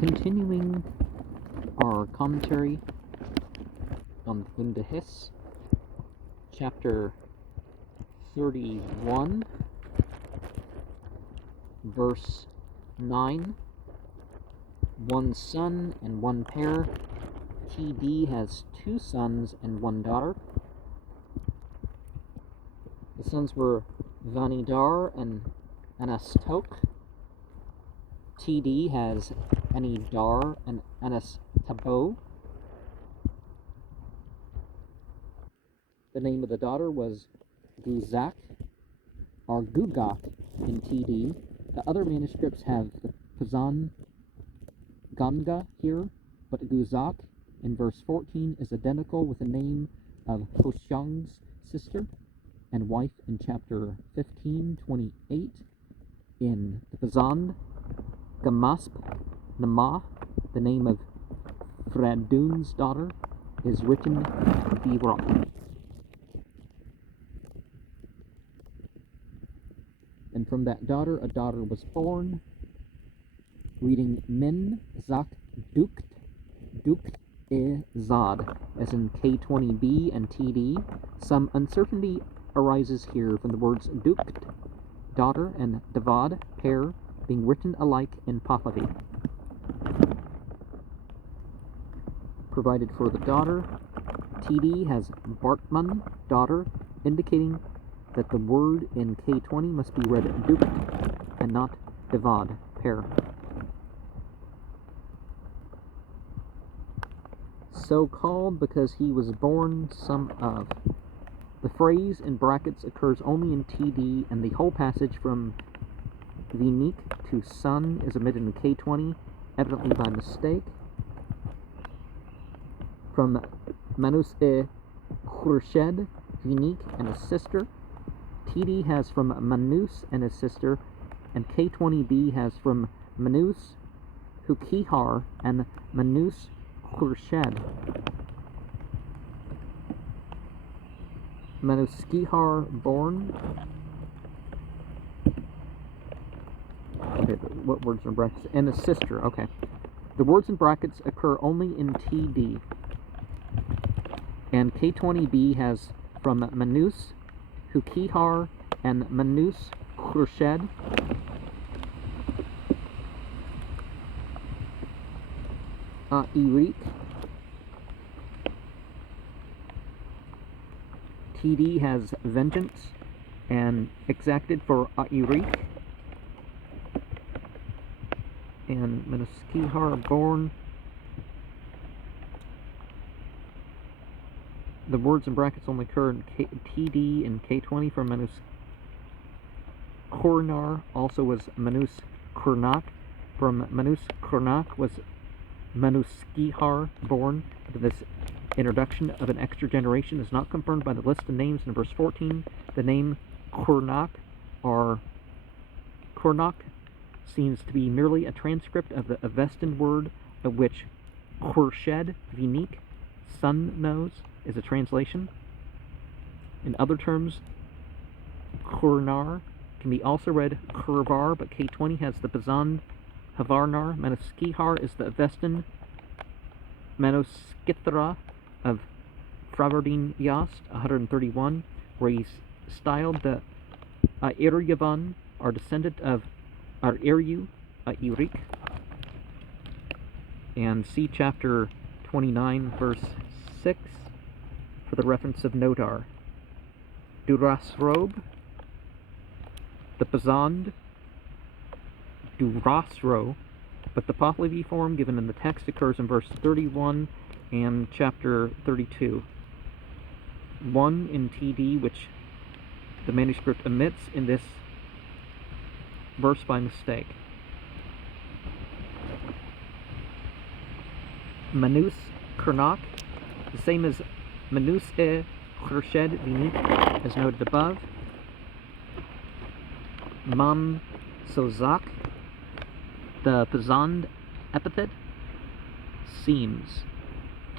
Continuing our commentary on the Bundahis, chapter 31, verse 9. One son and one pair. TD has 2 sons and 1 daughter. The sons were Vanidar and Anastok. TD has Anidar and Anastabo. The name of the daughter was Guzak, or Gugak in TD. The other manuscripts have the Pazan Ganga here, but Guzak in verse 14 is identical with the name of Hoshang's sister and wife in chapter 15:28. In the Pazan Gamasp Nama, the name of Fradun's daughter is written Bira. And from that daughter, a daughter was born, reading Min Zak Dukt Dukt E Zad, as in K20B and TD. Some uncertainty arises here from the words Dukt, daughter, and Davad, pair, being written alike in Pahlavi. Provided for the daughter, TD has Bartman, daughter, indicating that the word in K20 must be read Dukt and not Davad, pair. So called because he was born son of. The phrase in brackets occurs only in TD, and the whole passage from Vinik to son is omitted in K20, evidently by mistake. From Manus e Khurshid, Vinik and his sister. TD has from Manus and his sister, and K20B has from Manus Hukihar and Manus Khurshid. Manuskihar born. Okay, what words are in brackets? And his sister, okay. The words in brackets occur only in TD. And K20B has from Manus Hukihar and Manus Khurshid. Irik. TD has vengeance and exacted for Irik. And Manuskihar born. The words in brackets only occur in TD and K20 from Manus Kurnar, also was Manus Kurnak. From Manus Kurnak was Manuskihar born. This introduction of an extra generation is not confirmed by the list of names in verse 14. The name Kurnak, or Kurnak, seems to be merely a transcript of the Avestan word, of which Khurshid, Vinik, son knows, is a translation. In other terms, Kurnar can be also read Kurvar, but K20 has the Pazan Havarnar. Manuskihar is the Avestan Manuskithra of Fravardin Yast, 131, where he's styled the Iryavan, are descendant of Iryu, Irik. And see chapter 29, verse 6, for the reference of Nodar. Durasrob, the Pazand, Durasro, but the Pahlavi form given in the text occurs in verse 31 and chapter 32. 1 in TD, which the manuscript omits in this verse by mistake. Manus Kurnak, the same as Manus e Khurshid Vinik, as noted above. Mam Sozak, the Pazand epithet, seems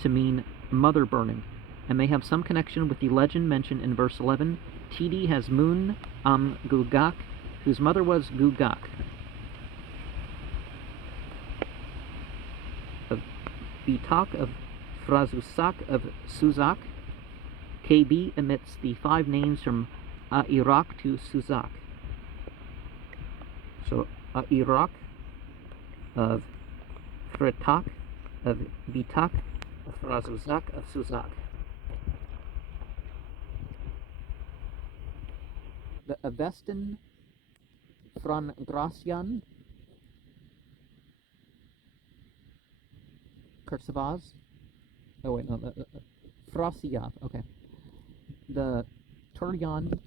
to mean mother burning, and may have some connection with the legend mentioned in verse 11. TD has Mun Gugak, whose mother was Gugak. of Bitak, of Frazusak, of Suzak. KB omits the 5 names from Iraq to Suzak. So Iraq, of Fretak, of Bitak, of Frazuzak, of Suzak. The Avestan Frangracian Kursavaz. Oh wait, no, Frasiav. Okay. The Turyan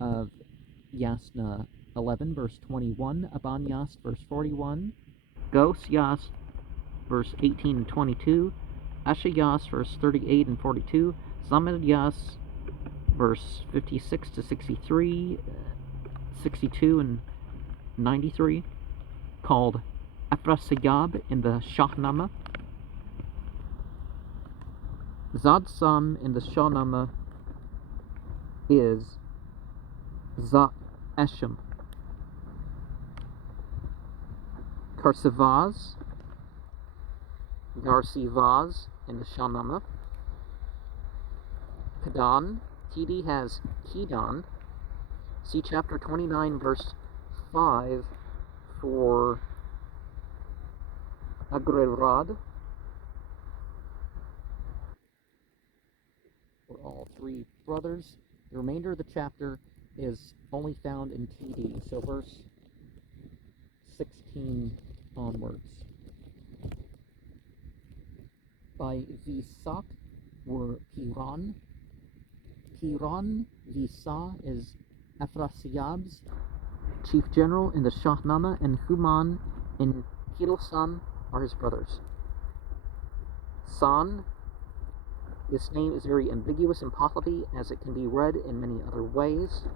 of Yasna 11, verse 21. Abanyas, verse 41. Gosyas, verse 18 and 22. Ashayas, verse 38 and 42. Zamadyas, verse 56 to 63, 62 and 93, called Afrasayab in the Shahnama. Zadsan in the Shahnama is Za-Eshem. Karsivaz, Garsivaz in the Shahnama. Kedan, TD has Kedan. See chapter 29, verse 5 for Agrerad. For all 3 brothers. The remainder of the chapter is only found in TD, so verse 16 onwards. By Visak were Piran. Piran Visa is Afrasiyab's chief general in the Shahnama, and Human in Kilsan are his brothers. San, this name is very ambiguous in Pahlavi, as it can be read in many other ways.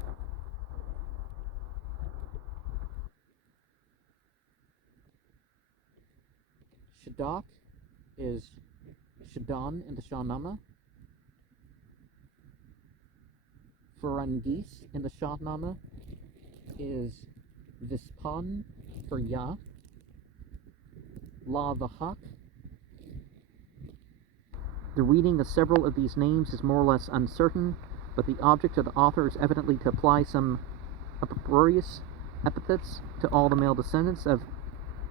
Shadak is Shadan in the Shahnama. Ferengis in the Shahnama is Vispan for Yah. La Vahak. The reading of several of these names is more or less uncertain, but the object of the author is evidently to apply some opprobrious epithets to all the male descendants of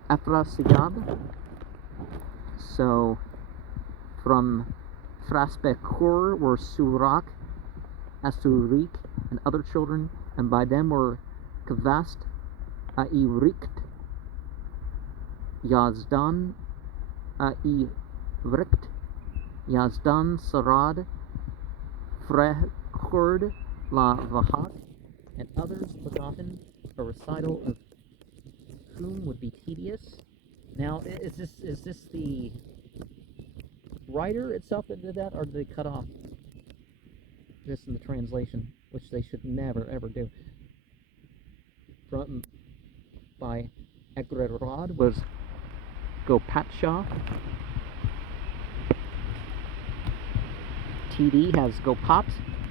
Afrasiyab. So, from Fraspekur were Surak, Asurik, and other children, and by them were Kavast, Airikt, Yazdan, Airikt, Yazdan, Sarad, Frekhurd, La Vahak, and others begotten. A recital of whom would be tedious. Now, is this the writer itself that did that, or did they cut off this in the translation, which they should never ever do? From by Agrerad was Gopatsha. TD has Gopat,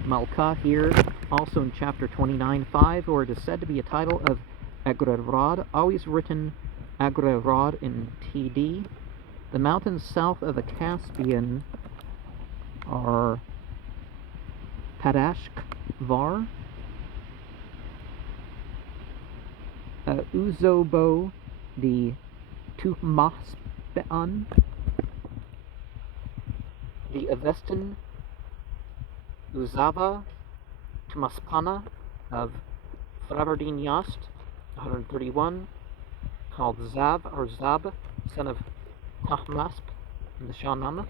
Malka here, also in chapter 29:5, where it is said to be a title of Agrerad, always written Agrerad in TD. The mountains south of the Caspian are Padashkvar, Uzobo, the Tuhmaspean, the Avestan Uzava Tumaspana of Fravardin Yast, 131, called Zav or Zab, son of Tahmasp in the Shahnama.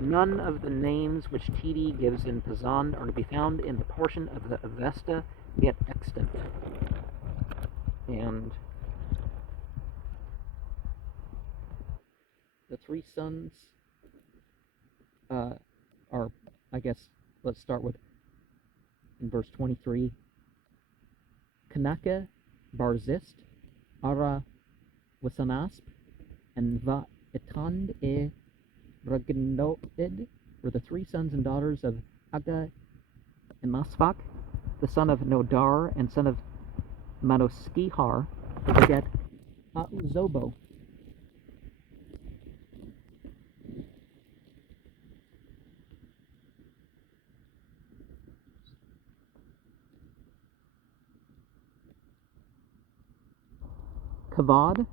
None of the names which TD gives in Pazan are to be found in the portion of the Avesta yet extant. And the 3 sons are, I guess, let's start with in verse 23. Kanaka, Barzist, Ara Wasanasp, and Va'etand e Ragnoid were the 3 sons and daughters of Aga and Masfak, the son of Nodar and son of Manoskihar to beget Auzobo. Kavad,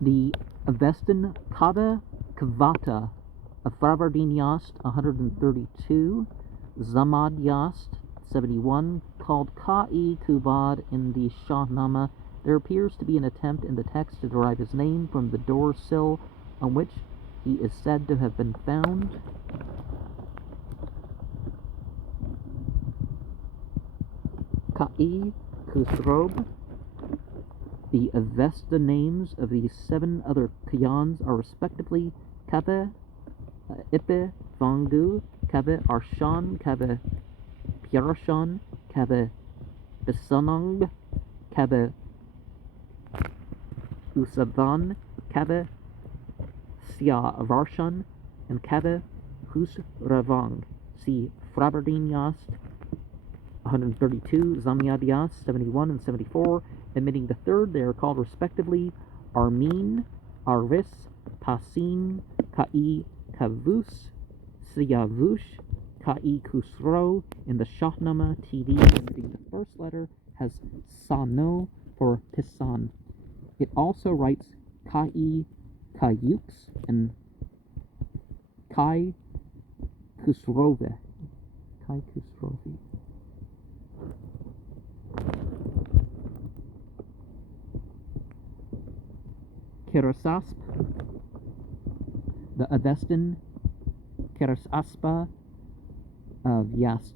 the Avestan Kava Kvata of Fravardin Yast 132, Zamad Yast 71, called Ka'i Kuvad in the Shahnama. There appears to be an attempt in the text to derive his name from the door sill on which he is said to have been found. Ka'i Khusrob. The Avesta names of these 7 other Kyans are respectively Kave, Ipe, Vangu, Kave Arshan, Kave Pyarashan, Kave Bisanang, Kave Usavan, Kave Siavarshan, and Kave Husravang. See Fraberdin Yast 132, Zamyad Yast 71 and 74. Admitting the third, they are called respectively Armin, Arvis, Pasin, Ka'i Kavus, Siyavush, Ka'i Kusro in the Shahnama TD. Admitting the first letter has Sano for Pisan. It also writes Ka'i Kayux and Kai Kusrove. Kai Kusrove. Kerasasp, the Avestan Kerasaspa of Yast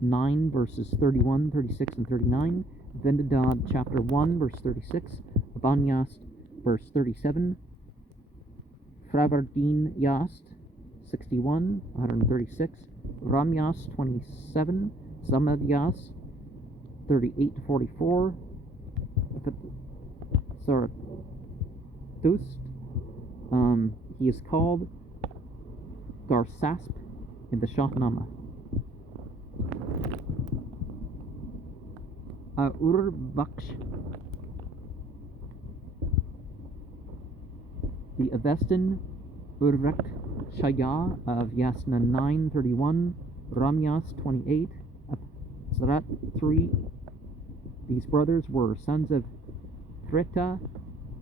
9 verses 31, 36, and 39, Vendadad chapter 1 verse 36, Abanyast verse 37, Fravardin Yast 61, 136, Ramyas 27, Zamadyas 38 to 44, Zarathustra. He is called Garsasp in the Shahnama. Urbaksh, the Avestan Urvak Shaya of Yasna 9:31, Ramyas 28, Zarat 3. These brothers were sons of Threta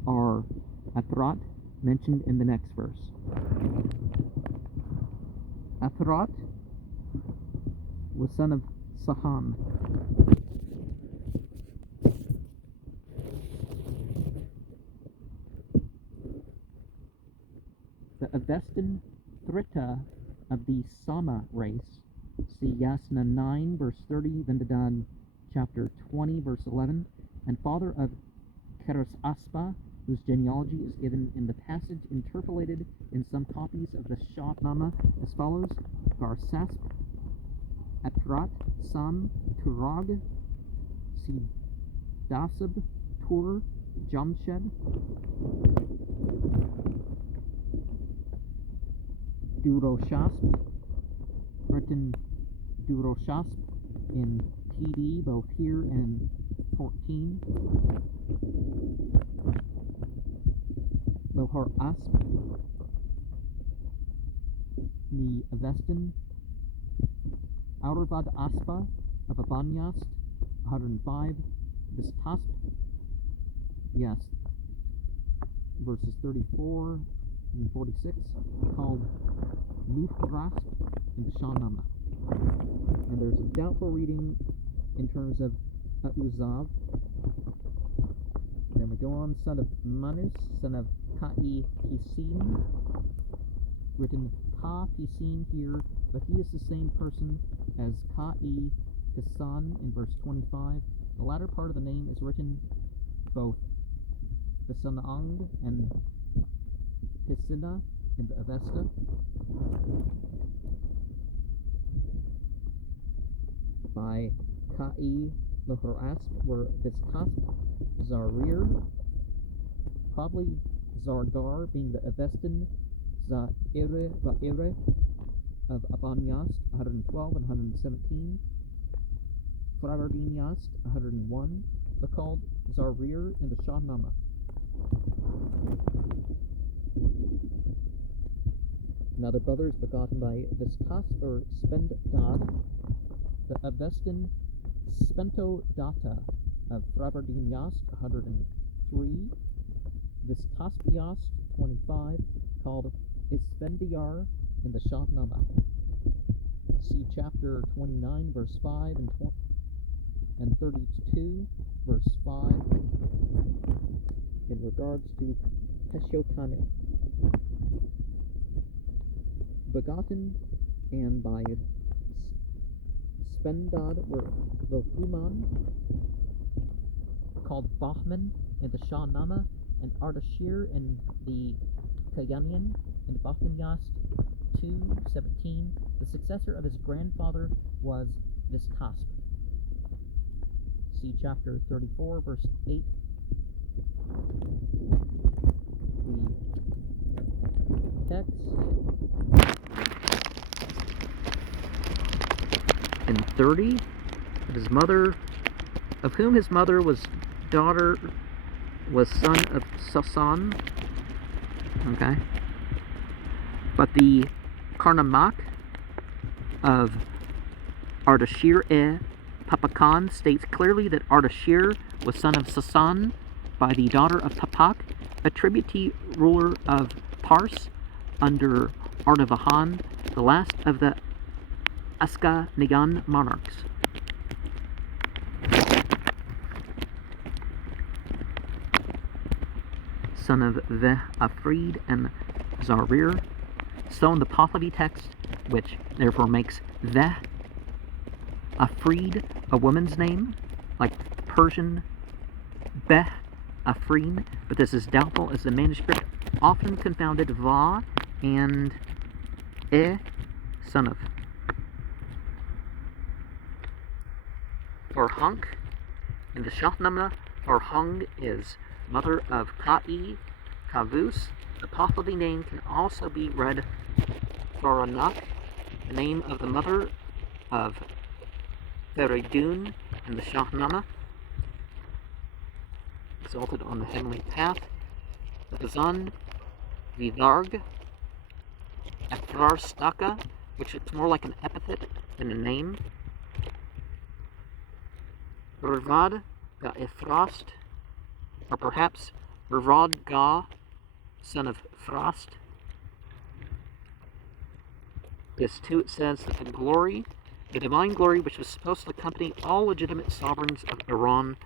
or Athrat, mentioned in the next verse. Athrat was son of Saham. The Avestan Thrita of the Sama race, see Yasna 9 verse 30, Vendadan chapter 20 verse 11, and father of Kerasaspa, whose genealogy is given in the passage interpolated in some copies of the Shahnama as follows: Garsasp, Atrat, Sam, Turag, Sidasab, Tur, Jamshed, Duroshasp, written Duroshasp in TD, both here and 14. Lohar Asp, the Avestan, Auravad Aspa of Abanyast, 105, Vistasp, yes, verses 34 and 46, called Luthrasp in the Shahnama. And there's a doubtful reading in terms of Uzav. Then we go on, son of Manus, son of Ka'i Pisin, written Ka Pisin here, but he is the same person as Ka'i Pisan in verse 25. The latter part of the name is written both Pisanang and Pisina in the Avesta. By Ka'i Lohorasp were Vistasp, Zarir, probably Zargar being the Avestan, Zaire, Vaire, of Abanyast, 112 and 117. Fravardinyast, 101. They're called Zarir in the Shahnameh. Another brother is begotten by Vistas or Spendad, the Avestan Spentodata of Fravardinyast, 103. Vistaspiast, 25, called Isfendiar in the Shahnameh. See chapter 29, verse 5 and 32, verse 5, in regards to Peshotanu. Begotten and by Spendad were Vohuman, called Bahman in the Shahnameh, and Ardashir in the Kayanian, in Bahmanyast 2:17. The successor of his grandfather was Vistasp. See chapter 34, verse 8. The text in 30 of his mother, of whom his mother was son of Sasan. Okay. But the Karnamak of Ardashir Papakan states clearly that Ardashir was son of Sasan by the daughter of Papak, a tributary ruler of Pars under Artavahan, the last of the Askanian monarchs. Son of Afrid and Zarir. So in the Pahlavi text, which therefore makes Afrid a woman's name, like Persian Beh Afrin, but this is doubtful as the manuscript often confounded Va and son of. Orhunk in the Shahnameh, Orhung is mother of Ka'i, Kavus. The Pahlavi name can also be read Thoranak, the name of the mother of Feridun in the Shahnameh, exalted on the heavenly path. The Bazan, Vidarg, Efrarstaka, which looks more like an epithet than a name. Rvad Ga Efrast, or perhaps Rvad Ga, son of Frost. This too, it says that the glory, the divine glory which was supposed to accompany all legitimate sovereigns of Iran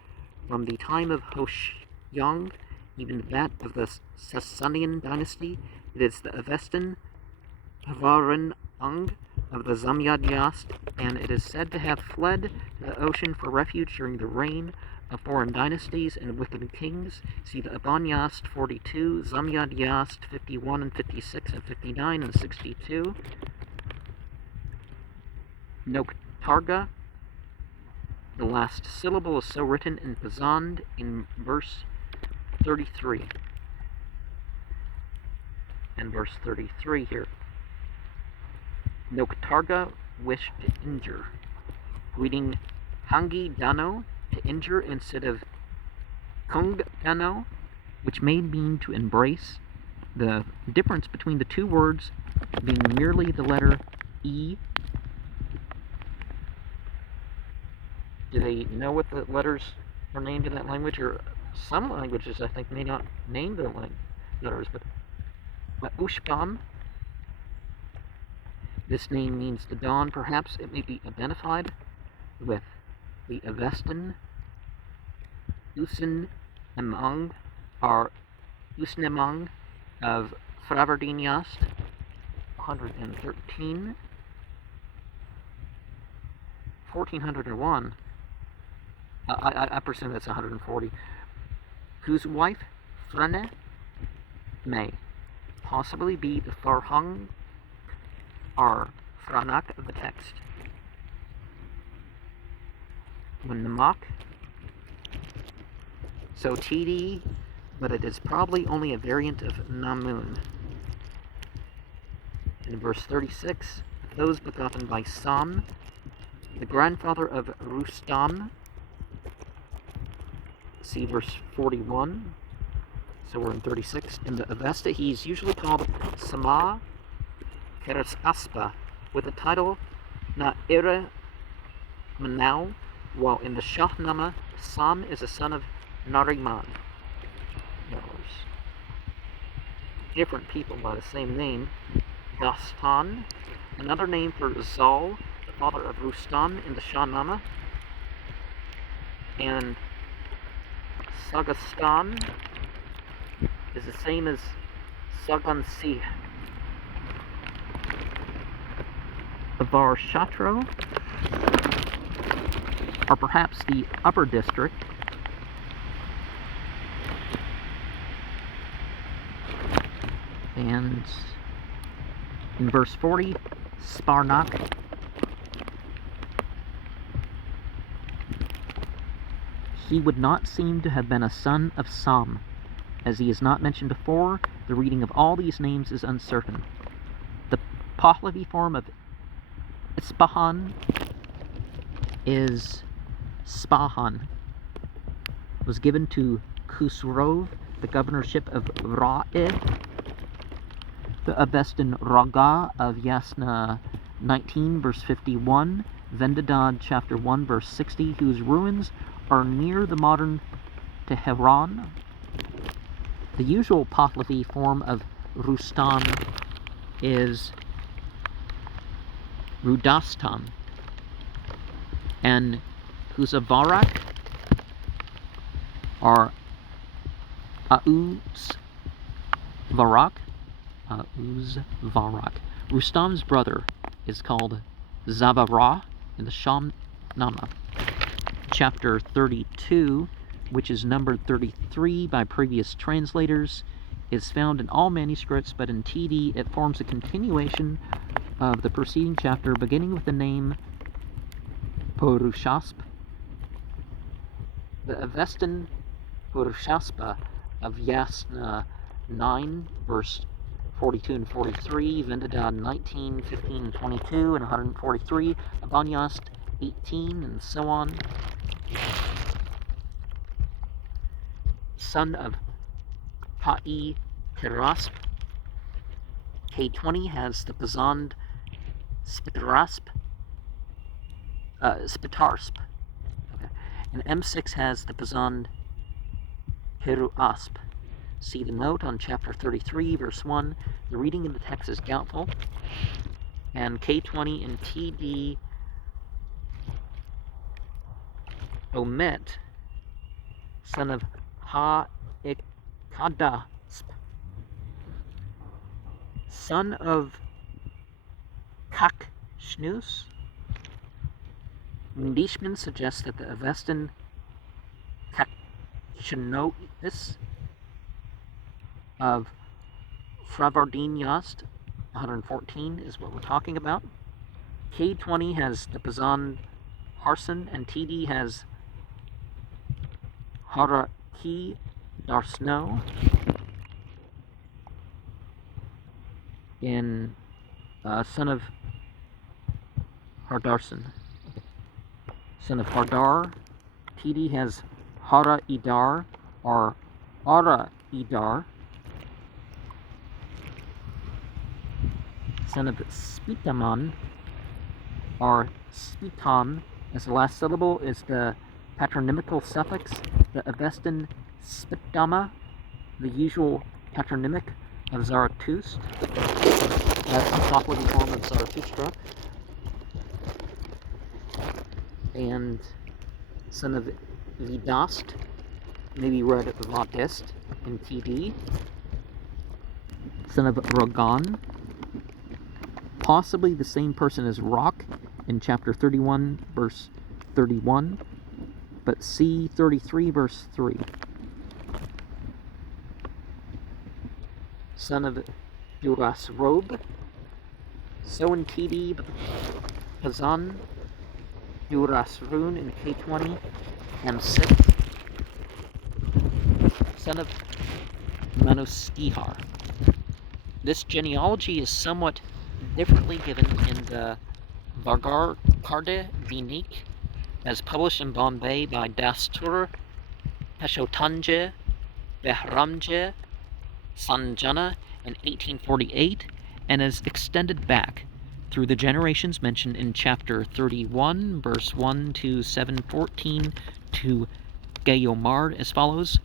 from the time of Hoshyang, even that of the Sasanian dynasty, it is the Avestan Havaran Ung of the Zamyadyast, and it is said to have fled to the ocean for refuge during the reign of foreign dynasties and wicked kings. See the Abanyast 42, Zamyadyast 51 and 56 and 59 and 62. Noktarga, the last syllable is so written in Pazand in verse 33. And verse 33 here. Noktarga wished to injure, reading Hangi Dano, to injure, instead of Kung Dano, which may mean to embrace. The difference between the two words being merely the letter E. Do they know what the letters are named in that language? Or some languages, I think, may not name their letters, but Ushbam, this name means the dawn. Perhaps it may be identified with the Avestan Usin-Emang, or Usnemang of Fravardinyast 113, 1401. I presume that's 140. Whose wife, Frene, may possibly be the Farhung or Franak of the text. When Namak, so TD, but it is probably only a variant of Namun. In verse 36, those begotten by Sam, the grandfather of Rustam. See verse 41. So we're in 36. In the Avesta, he's usually called Sama Keras-Aspa, with the title Na'ire Manau, while in the Shahnama, Sam is a son of Nariman. Different people by the same name. Dastan, another name for Zal, the father of Rustam in the Shahnama. And Sagastan is the same as Sagansi. Varshatro, or perhaps the upper district, and in verse 40, Sparnak. He would not seem to have been a son of Sam. As he is not mentioned before, the reading of all these names is uncertain. The Pahlavi form of Ispahan is Spahan. Was given to Khusrov, the governorship of Ra'id. The Avestan Raga of Yasna 19, verse 51, Vendadad chapter 1, verse 60, whose ruins are near the modern Tehran. The usual Pahlavi form of Rustam is Rudastam, and Huzavarak are Auzvarak. Rustam's brother is called Zavara in the Shahnama. Chapter 32, which is numbered 33 by previous translators, is found in all manuscripts, but in TD it forms a continuation of the preceding chapter, beginning with the name Purushasp. The Avestan Purushaspa of Yasna 9, verse 42 and 43, Vendadad 19, 15 and 22, and 143, Abanyast 18, and so on. Son of Pa'i Terasp. K20 has the Pazand Spitarsp. Okay. And M6 has the Pazand Heruasp. See the note on chapter 33, verse 1. The reading in the text is doubtful. And K20 and TD omit son of Ha-Ikadasp, son of Kakshnus. Mundishman suggests that the Avestan Kakshnois of Fravardin Yast 114 is what we're talking about. K20 has the Pazan Harson, and TD has Haraki Darsno in son of Hardarson. Son of Hardar. TD has Hara Idar or Ara Idar. Son of Spitaman or Spitan, as the last syllable is the patronymical suffix. The Avestan Spitama, the usual patronymic of Zarathustra. That's the Pahlavi form of Zarathustra. And son of Vidast, maybe read Vatist in TD. Son of Rogan, possibly the same person as Rock in chapter 31, verse 31, but see 33, verse 3. Son of Durasrob, so in TD, but Pazan, Durasrun in K20, M6. Son of Manuskihar. This genealogy is somewhat differently given in the Bargar Karde Dinik, as published in Bombay by Dastur Peshotange Behramje Sanjana in 1848, and is extended back through the generations mentioned in chapter 31, verse 1 to 714 to Gayomard as follows.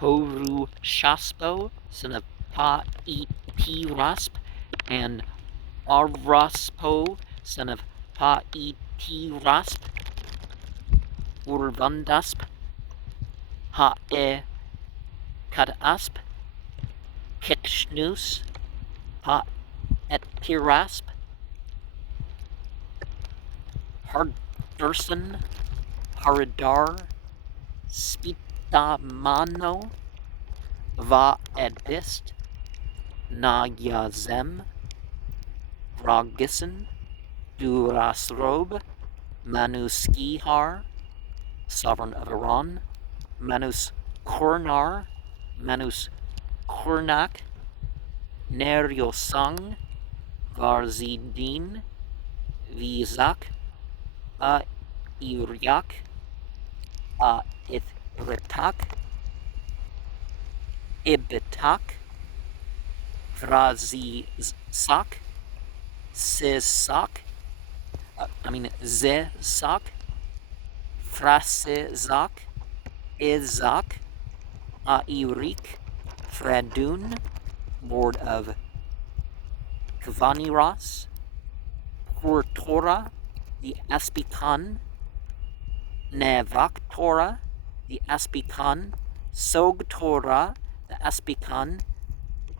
Horu Shaspo, son of Pa-iti Rasp, and Araspo, son of Pa-iti Rasp, Urvandasp, Ha-e Kadasp, Kitshnus, Pa-etirasp, Harderson, Haridar, Spitamano, Va-edist, Nagyazem, Ragisan, Durasrob, Manuskihar, sovereign of Iran, Manus Kornar, Manus Kornak, Neryosang, Varzidin, Vizak, Iryak, Ithritak, Ibitak, Vrazizak, Zizak, Frasizak, Izak, Airik, Fradun, lord of Kvaniras, Kurtora, the Aspikan, Nevaktora, the Aspikan, Sogtora, the Aspikan,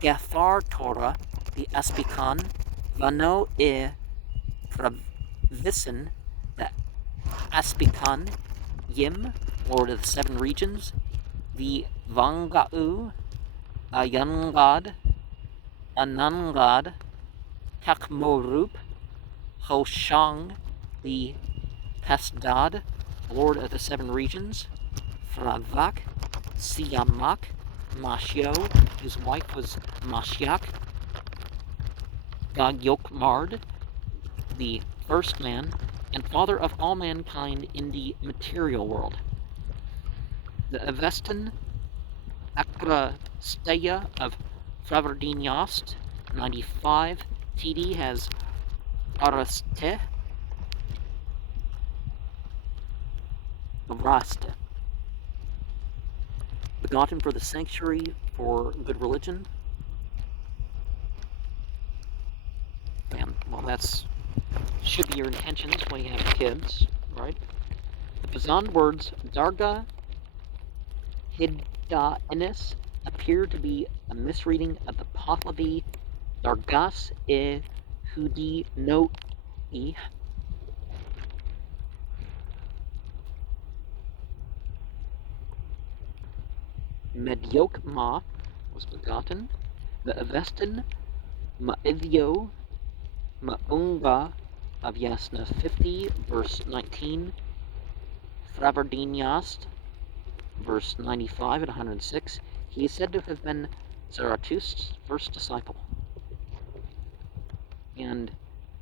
Gafar Torah, the Aspikan, Vano e Pravisan, the Aspikan, Yim, lord of the seven regions, the Vangau, Ayangad, Anangad, Takmorup, Hoshang, the Hasdad, lord of the seven regions, Fravak, Siamak, Mashio, whose wife was Mashyak, Gagyokmard, the first man, and father of all mankind in the material world. The Avestan Akrasteya of Fraverdinyast, 95, TD has Araste, Raste, begotten for the sanctuary for good religion. And, well, that's should be your intentions when you have kids, right? The Pazan words Darga Hidda-Enis appear to be a misreading of the Pahlavi Dargas e Hudi no e. Medyok Ma was begotten. The Avestan Ma'ivyo Ma'unga of Yasna 50, verse 19, Fraverdinyast, verse 95 and 106, he is said to have been Zarathustra's first disciple. And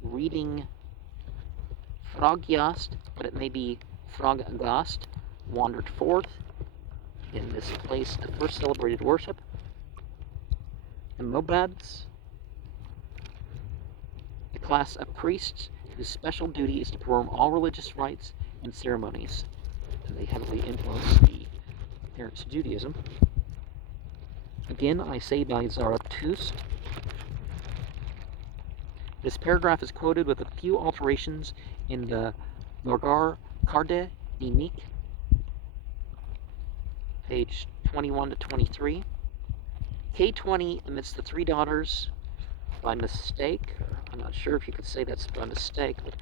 reading Fragyast, but it may be Fragast, wandered forth in this place to first celebrated worship. The Mobads, a class of priests whose special duty is to perform all religious rites and ceremonies. And they heavily influence the parents' Judaism. Again, I say by Zarathustra. This paragraph is quoted with a few alterations in the Bargar Karde Dinik, page 21 to 23. K20 amidst the three daughters by mistake. I'm not sure if you could say that's by mistake, but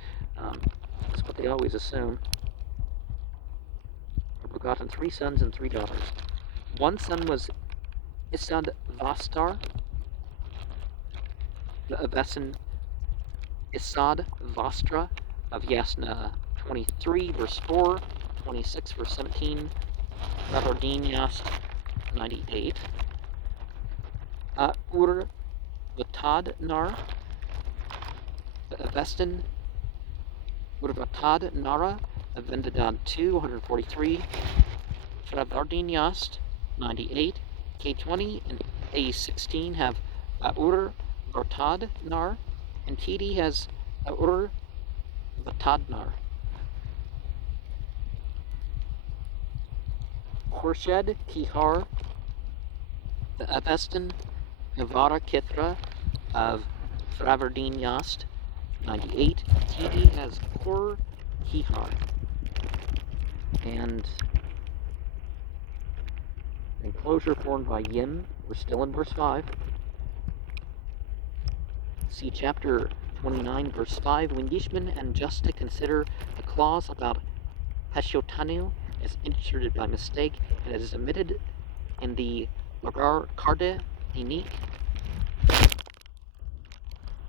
that's what they always assume. Were begotten 3 sons and 3 daughters. One son was Isad Vastar, the Abesan Isad Vastra of Yasna 23, verse 4, 26, verse 17, Ravardinyast 98. Ur Vatad Nar, Avestan Ur Vatad Nara, Avendadan 2, 143, Frabardiniast, 98, K20 and A16 have Ur Vatad Nar, and TD has Ur Vatad Nar. Khurshid Kihar, the Avestan Navara Kithra of Fravardin Yast, 98. TD has Khur Kihar. And enclosure formed by Yim, we're still in verse 5. See chapter 29, verse 5. When Yishman and Justa consider the clause about Hashotanu as inserted by mistake, and it is omitted in the Lagar Karde Dinik.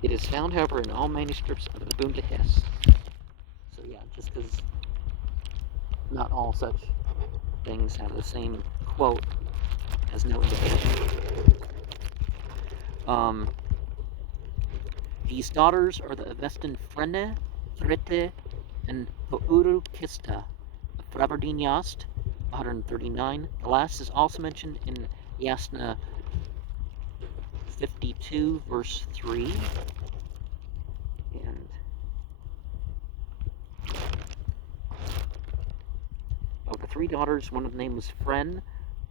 It is found, however, in all manuscripts of the Bundahis. So yeah, just because not all such things have the same quote has no indication. These daughters are the Avestan Frene, Threte, and Houru Kista of Frabardin Yast, 139. The last is also mentioned in Yasna 52, verse 3. And of the three daughters, one of the name was Fren,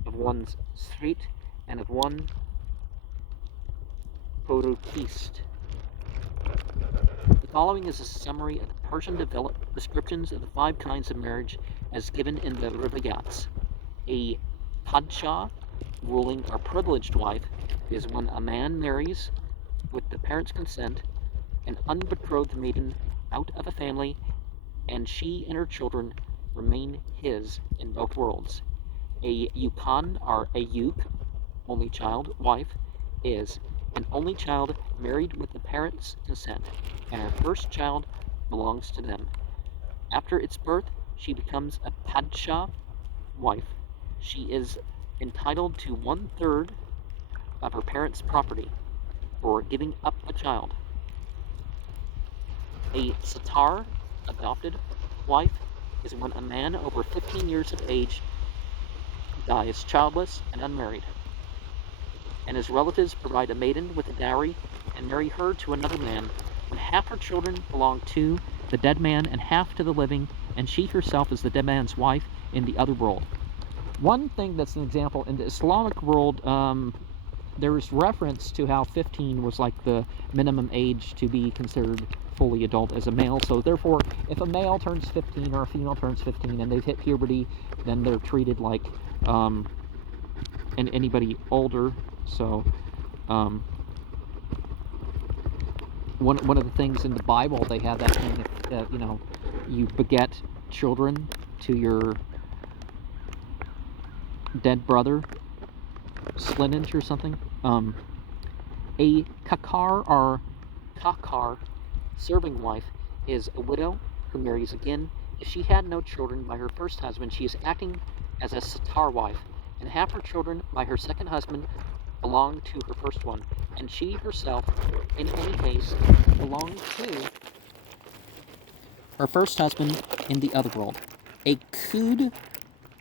of one's Srit, and of one Porukist. The following is a summary of the Persian descriptions of the 5 kinds of marriage as given in the Rivayats. A Padshah, ruling or privileged wife, is when a man marries, with the parents' consent, an unbetrothed maiden out of a family, and she and her children remain his in both worlds. A Yukan, or a Yuk, only child, wife, is an only child married with the parents' consent, and her first child belongs to them. After its birth, she becomes a Padshah wife. She is entitled to 1/3 of her parents' property for giving up a child. A Satar, adopted wife, is when a man over 15 years of age dies childless and unmarried, and his relatives provide a maiden with a dowry and marry her to another man, when half her children belong to the dead man and half to the living, and she herself is the dead man's wife in the other world. One thing that's an example, in the Islamic world, there's reference to how 15 was like the minimum age to be considered fully adult as a male. So therefore, if a male turns 15 or a female turns 15 and they've hit puberty, then they're treated like anybody older. So one of the things in the Bible, they have that thing that you beget children to your dead brother, lineage or something. A kakar or kakar, serving wife, is a widow who marries again. If she had no children by her first husband, she is acting as a satar wife, and half her children by her second husband belong to her first one, and she herself, in any case, belongs to her first husband in the other world. A kud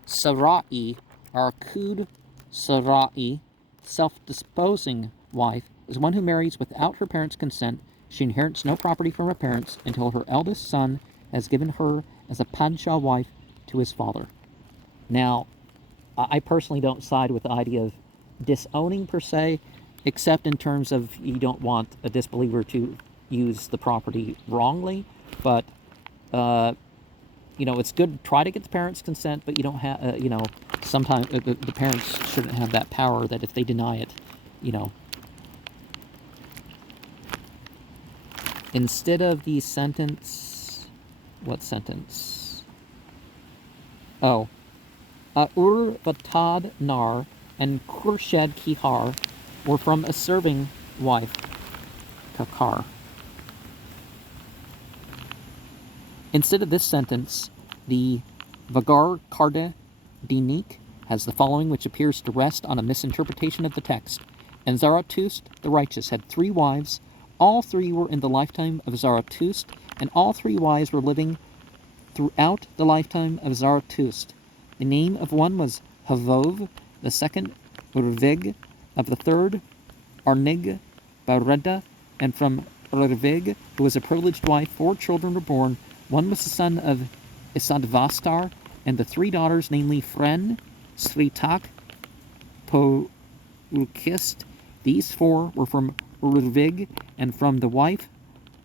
sarai or kud sarai, self-disposing wife, is one who marries without her parents' consent. She inherits no property from her parents until her eldest son has given her as a Padshah wife to his father. Now, I personally don't side with the idea of disowning per se, except in terms of you don't want a disbeliever to use the property wrongly. But, it's good to try to get the parents' consent, but you don't have, sometimes the parents shouldn't have that power that if they deny it, Instead of the sentence, what sentence? Oh, Ur Vatad Nar and Khurshid Kihar were from a serving wife, Kakar. Instead of this sentence, the Vagar Karde Dinik has the following, which appears to rest on a misinterpretation of the text. And Zarathustra the righteous had 3 wives. All 3 were in the lifetime of Zarathustra, and all 3 wives were living throughout the lifetime of Zarathustra. The name of one was Havov, the second Urvig, of the third Arnig Bareda, and from Urvig, who was a privileged wife, 4 children were born. One was the son of Isadvastar, and the 3 daughters, namely Fren, Svitak, Polukist. These 4 were from Urvig, and from the wife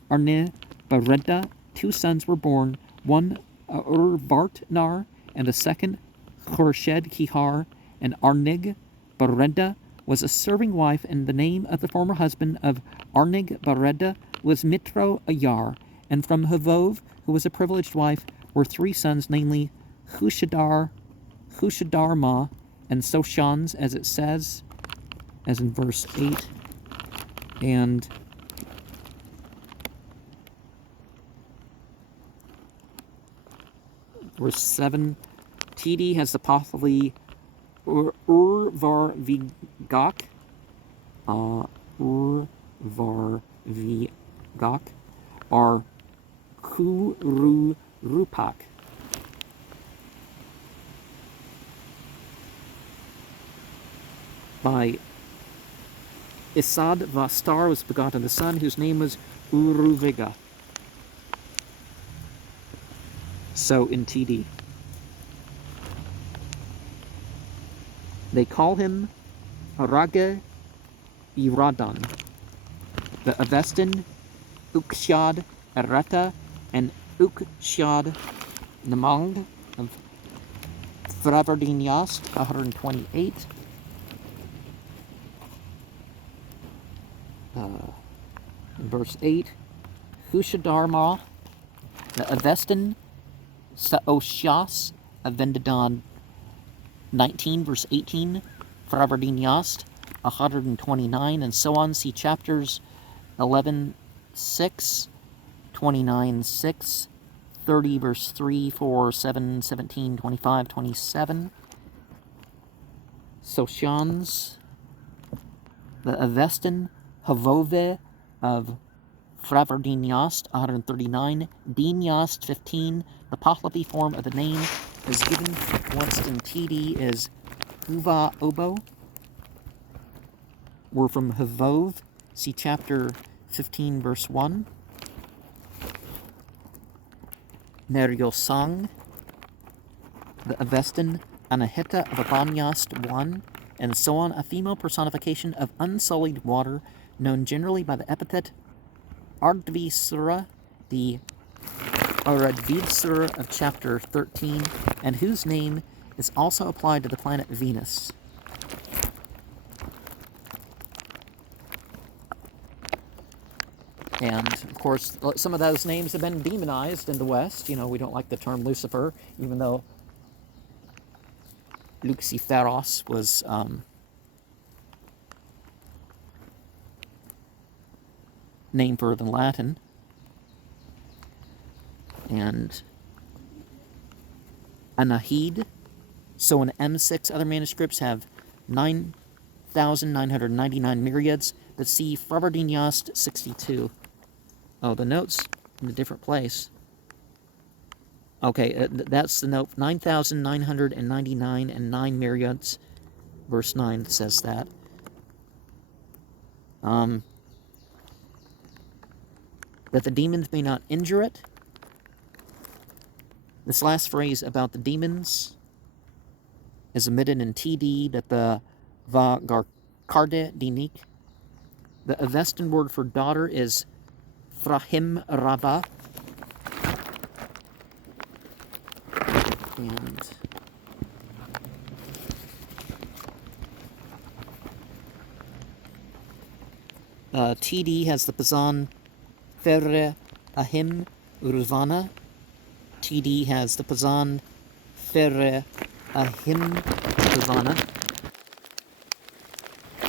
Arne Bareda 2 sons were born, one Urvartnar, and the second Khorshed Kihar. And Arnig Bareda was a serving wife, and the name of the former husband of Arnig Bareda was Mitro Ayar. And from Havov, who was a privileged wife, were 3 sons, namely Hushadarma, and Soshans, as it says, as in verse 8, and verse 7. TD has the Pahlavi Urvarvigak, or Kururupak. By Isadvastar was begotten the son, whose name was Uruviga. So in TD. They call him Arage Iradan, the Avestan, Ukshad Arata, and Ukshad Namang of Thravardinyast, 128. Verse 8, Hushadarma, the Avestan, Saoshas, Avendadan, 19, verse 18, Thravardinyast, 129, and so on. See chapters 11, 6, 29, 6, 30, verse 3, 4, 7, 17, 25, 27. Soshans, the Avestan, Havove of Thravardinyast, 139, Dinyast, 15. The Pahlavi form of the name is given once in TD is Huva Obo. We're from Havov. See chapter 15, verse 1. Neryosang, the Avestan, Anahita of Abanyast, 1, and so on, a female personification of unsullied water, known generally by the epithet Ardvisura, the Aradvidsura of chapter 13, and whose name is also applied to the planet Venus. And, of course, some of those names have been demonized in the West. You know, we don't like the term Lucifer, even though Luciferos was named for it in Latin. And Anahid. So in M6, other manuscripts have 9,999 myriads, but see Thravardinyast 62. Oh, the note's in a different place. Okay, that's the note, 9,999 and 9 myriads. Verse 9 says that. That the demons may not injure it. This last phrase about the demons is omitted in TD, that the Vagarkarde Dinik. The Avestan word for daughter is Thrahim Rava. And TD has the Pazan Ferre Ahim Urvana. TD has the Pazan Ferre Ahim Urvana.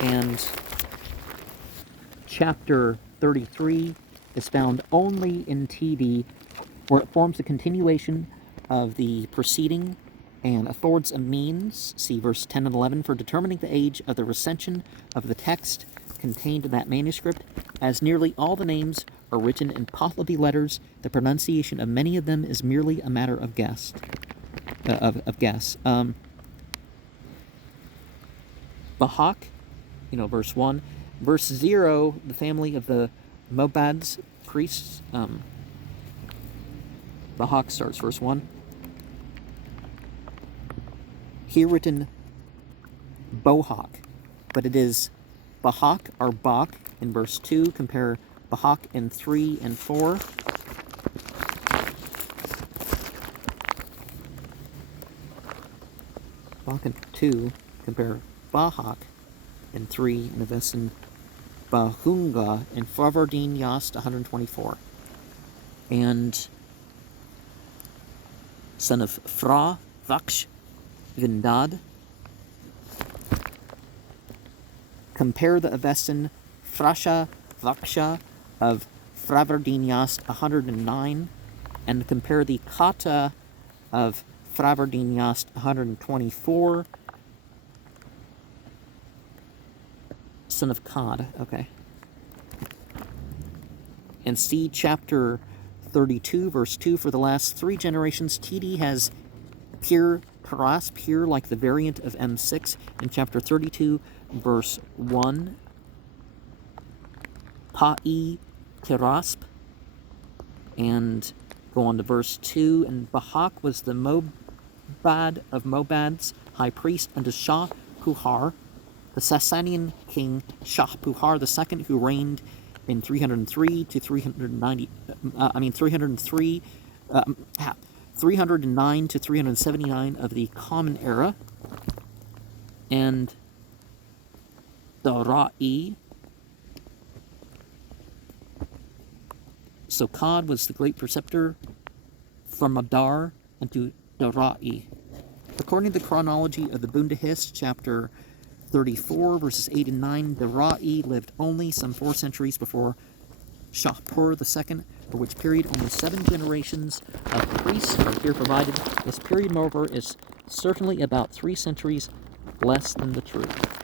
And chapter 33 is found only in TD, where it forms a continuation of the preceding And affords a means, see verse 10 and 11, for determining the age of the recension of the text contained in that manuscript. As nearly all the names are written in Pahlavi letters, the pronunciation of many of them is merely a matter of guess. Bahak, verse 1. Verse 0, the family of the Mobads, priests. Bahak starts verse 1. Here written Bohak, but it is Bahak or Bach in verse 2. Compare Bahak in 3 and 4. Bahak in 2, compare Bahak in 3, and Avesin Bahunga in Favardin Yast 124. And son of Fra Vaksh Vindad. Compare the Avesin Frasha Vaksha of Favardin Yast 109, and compare the Kata of Favardin Yast 124. Son of Cod, okay. And see chapter 32, verse 2. For the last 3 generations, TD has pure paras, pure like the variant of M6. In chapter 32, verse 1, Pa'i Tirasp. And go on to verse 2. And Bahak was the Mobad of Mobads, high priest unto Shah Puhar, the Sasanian king Shah Puhar II, who reigned in 303 to 309 to 379 of the Common Era. And Dora'i. So Qad was the great preceptor from Adar unto Dora'i. According to the chronology of the Bundahis, chapter 34, verses 8 and 9, Dora'i lived only some 4 centuries before Shahpur II, for which period only 7 generations of priests are here provided. This period, moreover, is certainly about 3 centuries less than the truth.